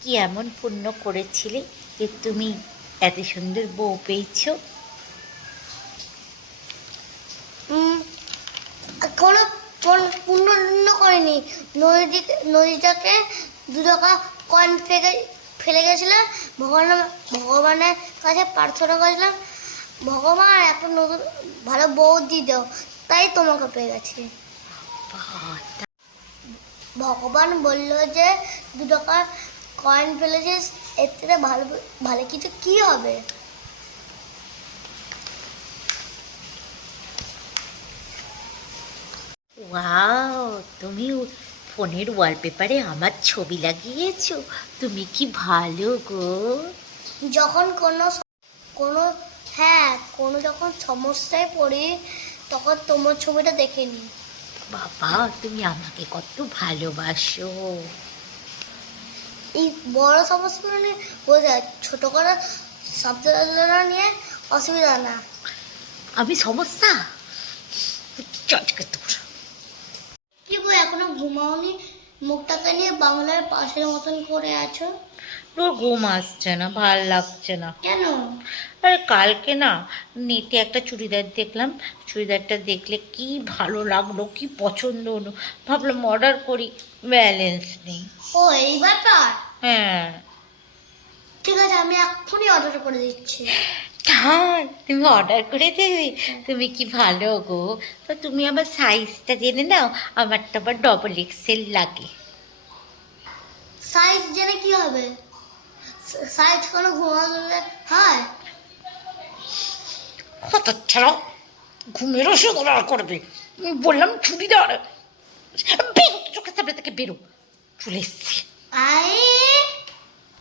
কি এমন পুণ্য করেছিলে যে তুমি এত সুন্দর বউ পেয়েছ? কোনো পূর্ণ করেনি। নদীকে নদীটাকে দু টাকা কয়েন ফেলে ফেলে গেছিলাম। ভগবান ভগবানের কাছে প্রার্থনা করেছিলাম ভগবান একটা নতুন ভালো বউ দিয়ে দাও। তাই তোমাকে পেয়ে গেছি। ভগবান বলল যে দু টাকা কয়েন ফেলেছিস এর থেকে ভালো ভালো কিছু কি হবে? ওয়াও তুমি ফোনের ওয়ালপেপারে আমার ছবি লাগিয়েছো। তুমি কি ভালো গো। যখন কোনো কোনো হ্যাঁ কোনো যখন সমস্যায় পড়ি তখন তোমার ছবিটা দেখে নিই। বাবা তুমি আমাকে কত ভালোবাসো। এই বড় সমস্যা নিয়ে বোঝা যায়। ছোটো করে শব্দ নিয়ে অসুবিধা না। আমি সমস্যা? চটকে তোর কি বই এখনও ঘুমাওনি? মুখটাকে নিয়ে বাংলার পাশের মতন করে আছো। তোর ঘুম আসছে না ভালো লাগছে না। কেন? আর কালকে না নেটে একটা চুড়িদার দেখলাম চুড়িদারটা দেখলে কি ভালো লাগল কি পছন্দ হলো। ভাবলাম অর্ডার করি ব্যালেন্স নেই। ও এই ব্যাপার? হ্যাঁ। ঠিক আছে আমি এক্ষুনি অর্ডার করে দিচ্ছি। হ্যাঁ তুমি অর্ডার করে দেবে। তুমি কি ভালো গো? তো তুমি আমার সাইজটা জেনে নাও আমারটা আবার ডবল এক্সেল লাগে। সাইজ জেনে কি হবে? সাইজ করে ঘুমালে হয়। কত ছাড়াও ঘুমের ওষুধ অর্ডার করবে। আমি বললাম চুড়িদার চোখের সামনে থেকে বেরো। চলে এসছি। আই